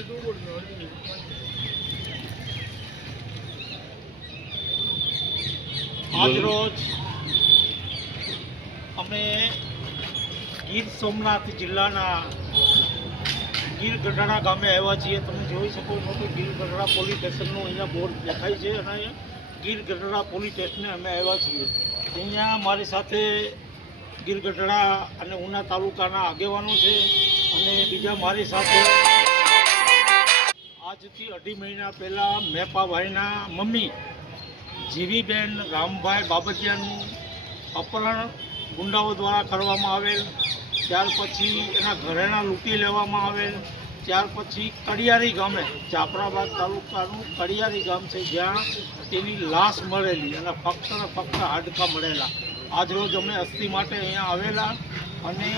આજરોજ અમે ગીર સોમનાથ જિલ્લાના ગીર ગઢડા ગામે આવ્યા છીએ। તમે જોઈ શકો છો કે ગીર ગઢડા પોલીસ સ્ટેશનનું અહીંયા બોર્ડ દેખાય છે અને ગીર ગઢડા પોલીસ સ્ટેશને અમે આવ્યા છીએ। અહીંયા મારી સાથે ગીર ગઢડા અને ઉના તાલુકાના આગેવાનો છે અને બીજા મારી સાથે આજથી 2.5 મહિના પહેલાં મેપાભાઈના મમ્મી જીવીબેન રામભાઈ બાબરિયાનું અપહરણ ગુંડાઓ દ્વારા કરવામાં આવેલ, ત્યાર પછી એના ઘરેણાં લૂંટી લેવામાં આવેલ, ત્યાર પછી કડિયારી ગામે, જાફરાબાદ તાલુકાનું કડિયારી ગામ છે જ્યાં તેની લાશ મળેલી અને ફક્ત ને ફક્ત હાડકાં મળેલા। આજરોજ અમે અસ્થિ માટે અહીંયા આવેલા અને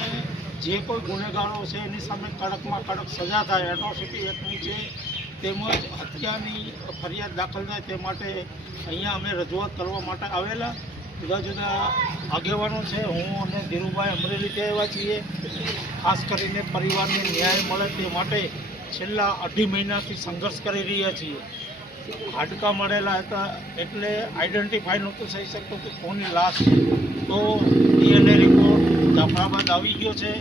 જે કોઈ ગુનેગારો છે એની સામે કડકમાં કડક સજા થાય, એટ્રોસિટી એક્ટની છે તેમજ હત્યાની ફરિયાદ દાખલ થાય તે માટે અહીંયા અમે રજૂઆત કરવા માટે આવેલા। જુદા જુદા આગેવાનો છે, હું અને ધીરુભાઈ અમરેલીથી આવ્યા છીએ। ખાસ કરીને પરિવારને ન્યાય મળે તે માટે છેલ્લા 2.5 મહિનાથી સંઘર્ષ કરી રહ્યા છીએ। હાડકાં મળેલા હતા એટલે આઈડેન્ટિફાઈ નહોતું થઈ શકતું કે કોની લાશ છે, તો DNA રિપોર્ટ જાફરાબાદ આવી ગયો છે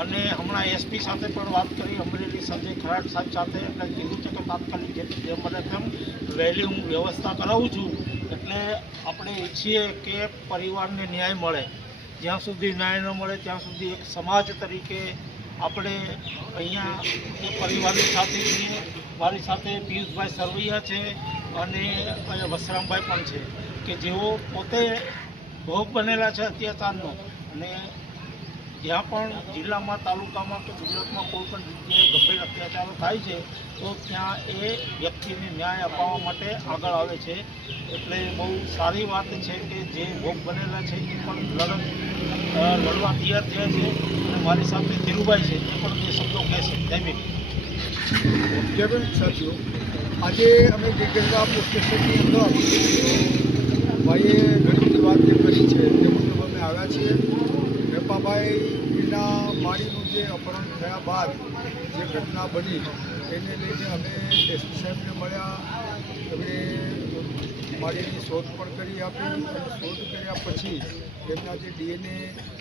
અને હમણાં એસપી સાથે પણ વાત કરી, અમરેલી સંજય ખરાટ સાહેબ સાથે, એટલે કીધું છે કે તાત્કાલિક જે મને તેમ વહેલી હું વ્યવસ્થા કરાવું છું। એટલે આપણે ઈચ્છીએ કે પરિવારને ન્યાય મળે, જ્યાં સુધી ન્યાય ન મળે ત્યાં સુધી એક સમાજ તરીકે આપણે અહીંયા એ પરિવારની સાથે છીએ। મારી સાથે પિયુષભાઈ સરવૈયા છે અને વસરામભાઈ પણ છે કે જેઓ પોતે ભોગ બનેલા છે અત્યાચારનો, અને જ્યાં પણ જિલ્લામાં, તાલુકામાં કે ગુજરાતમાં કોઈ પણ જગ્યાએ ગંભીર અત્યાચારો થાય છે તો ત્યાં એ વ્યક્તિને ન્યાય અપાવવા માટે આગળ આવે છે। એટલે બહુ સારી વાત છે કે જે ભોગ બનેલા છે એ પણ લડવા તૈયાર થયા છે અને મારી સાથે ધીરુભાઈ છે એ પણ બે શબ્દો કહેશે। જય ભીમ સાથીઓ, આજે અમે ગીર ગઢડા પોલીસ સ્ટેશનની અંદર ભાઈએ ઘણી બધી વાત જે કરી છે તે મુજબ અમે આવ્યા છીએ। મેપાભાઈના મારીનું જે અપહરણ થયા બાદ જે ઘટના બની એને લઈને અમે એસપી સાહેબને મળ્યા, એમણે મારીની શોધ પણ કરી આપી અને શોધ કર્યા પછી એમના જે DNA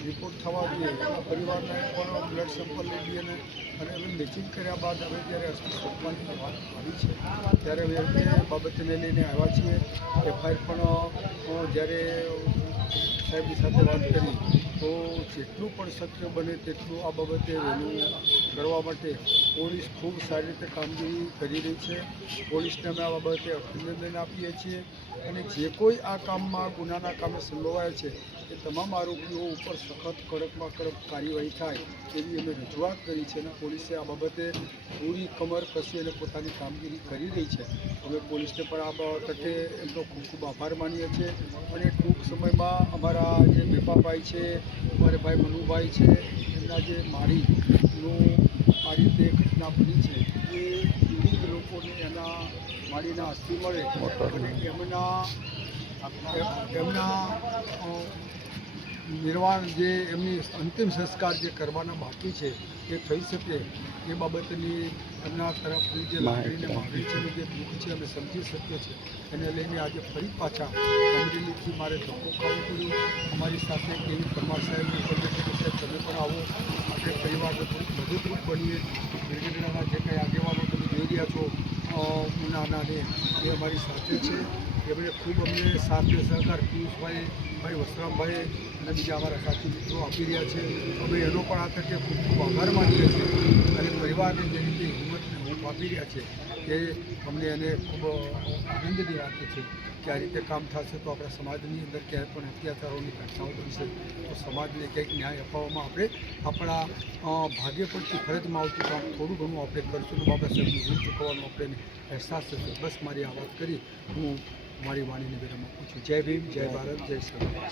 રિપોર્ટ થવા જોઈએ એના પરિવારને પણ બ્લડ સેમ્પલ લઈ DNA અને અમે મેચિંગ કર્યા બાદ અમે જ્યારે અસ્થિ સોંપવાની વાત આવી છે ત્યારે અમે એ બાબતને લઈને આવ્યા છીએ। FIR પણ જ્યારે સાહેબની સાથે વાત કરી તો જેટલું પણ શક્ય બને તેટલું આ બાબતે વહેલું કરવા માટે પોલીસ ખૂબ સારી રીતે કામગીરી કરી રહી છે। પોલીસને અમે આ બાબતે અભિનંદન આપીએ છીએ અને જે કોઈ આ કામમાં ગુનાના કામે સંડોવાયા છે એ તમામ આરોપીઓ ઉપર સખત કડકમાં કડક કાર્યવાહી થાય એવી અમે રજૂઆત કરી છે અને પોલીસે આ બાબતે પૂરી કમર કસી અને પોતાની કામગીરી કરી રહી છે। અમે પોલીસને પણ આ બાબતે એમનો ખૂબ ખૂબ આભાર માનીએ છીએ અને ટૂંક સમયમાં અમારા જે મેપાભાઈ છે, અમારે ભાઈ મનુભાઈ છે, એમના જે મારીનું આ રીતે ઘટના બની છે એ પીડિત લોકોને એના મારીના અસ્થિ મળે અને એમના નિર્વાણ જે એમની અંતિમ સંસ્કાર જે કરવાના બાકી છે એ થઈ શકે એ બાબતની એમના તરફની જે લાગણીને માંગણી છે, જે દુઃખ છે અમે સમજી શકીએ છીએ। એને લઈને આજે ફરી પાછા અમરેલીથી મારે ધક્કો ખાવો પડ્યું। અમારી સાથે કેવી પરમાર સાહેબની તમે પણ આવો, આપણે પરિવારને થોડીક મદદરૂપ બનીએ। ગીરગઢડાના જે કંઈ આગેવાનો તમે જોઈ રહ્યા છો ઉનાના ને એ અમારી સાથે છે, એમણે ખૂબ અમને સાથ સહકાર પિયુષભાઈ, ભાઈ વસરામભાઈ અને બીજા અમારા સાથી મિત્રો આપી રહ્યા છે। અમે એનો પણ આ તકે ખૂબ ખૂબ આભાર માનીએ છીએ અને પરિવારને જે રીતે હિંમતને હોપ આપી રહ્યા છે એ અમને એને ખૂબ આનંદની વાત છે કે આ રીતે કામ થશે તો આપણા સમાજની અંદર ક્યાંય પણ અત્યાચારોની ઘટનાઓ બનશે તો સમાજને કંઈક ન્યાય અપાવવામાં આપણે આપણા ભાગ્ય પડતી ફરજમાં આવતું કામ થોડું ઘણું આપણે કરશું તો બાબા સાહેબનું ઋણ ચૂકવવાનો આપણે અહેસાસ થશે। બસ મારી આ વાત કરી હું મારી વાણીને વિરામ આપું છું। જય ભીમ, જય ભારત, જય સંવિધાન।